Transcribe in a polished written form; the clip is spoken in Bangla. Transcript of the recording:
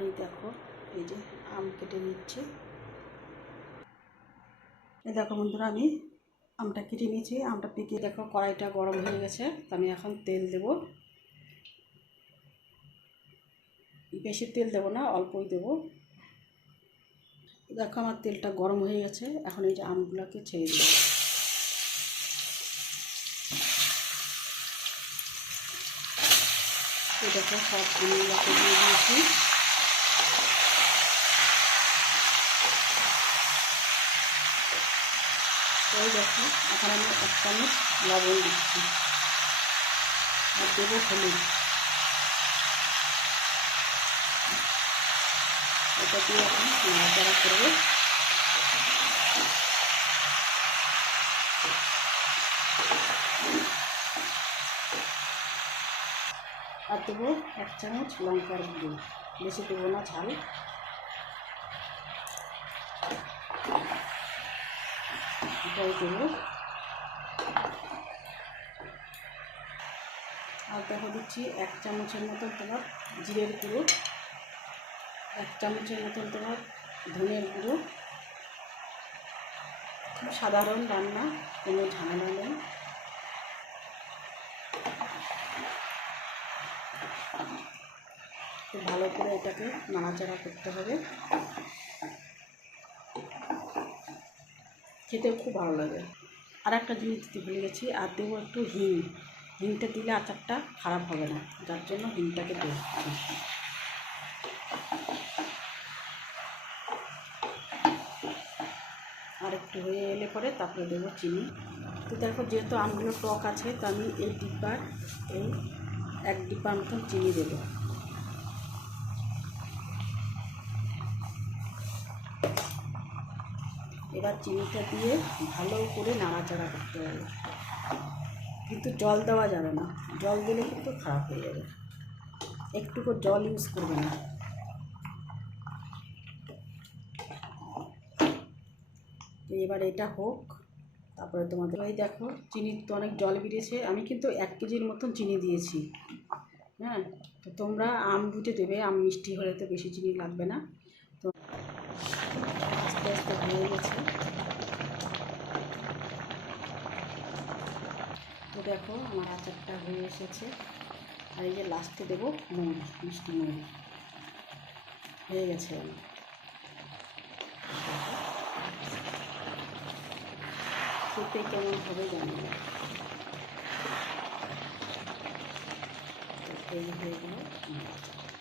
এই দেখো, এই যে আম কেটে নিচ্ছে। এই দেখো বন্ধুরা, আমি আমটা কেটে নিয়েছি। আমটা পেকে দেখো কড়াইটা গরম হয়ে গেছে। তো আমি এখন তেল দেব। বেশি তেল দেবো না, অল্পই দেবো। দেখো আমার তেলটা গরম হয়ে গেছে। এখন এই যে আমগুলোকে ছেড়ে দেবো। এই দেখো সব আমগুলোকে দিয়ে দিয়েছি। এই দেখো এখন আমি 1 চামচ লবণ দিচ্ছি আর দেবো হলুদ। এটা দিয়ে এখন নাড়াচাড়া করবো। আর দেবো 1 চামচ লঙ্কার গুঁড়ো, বেশি দেবো না ঝাল। এটাই দেবো। আর দেখো দিচ্ছি 1 চামচের মতন তোমার জিরের গুঁড়ো, 1 চামচের মতন তোমার ধনের গুঁড়ো। খুব সাধারণ রান্না, কোনো ঝামেলা নেই। খুব ভালো করে এটাকে নাড়াচাড়া করতে হবে। খেতে খুব ভালো লাগে। আর একটা জিনিস দিতে ভুলে গেছি, আর দেবো একটু হিং। হিংটা দিলে আচারটা খারাপ হবে না, যার জন্য হিংটাকে দেবো। আর একটু হয়ে এলে পরে তারপরে দেবো চিনি। তো দেখো যেহেতু আমগুলো টক আছে, তো আমি এই 1 ডিব্বার মতন চিনি দেবো। এবার চিনিটা দিয়ে ভালো করে নাড়াচাড়া করতে হবে, কিন্তু জল দেওয়া যাবে না। জল দিলে কিন্তু খারাপ হয়ে যাবে। একটুকু জল ইউজ করবে না। এবার এটা হোক, তারপরে তোমাদের এই দেখো চিনির তো অনেক জল বেরিয়েছে। আমি কিন্তু 1 কেজির মতন চিনি দিয়েছি। হ্যাঁ, তো তোমরা আম বুঝে দেবে। আম মিষ্টি হলে তো বেশি চিনি লাগবে না। তো আস্তে আস্তে হয়ে গেছে। তো দেখো আমার আচারটা হয়ে এসেছে। আর এই যে লাস্টে দেবো নুন, মিষ্টি নুন। হয়ে গেছে। খেতে কেমন হবে জানি না। এই হয়ে গেল।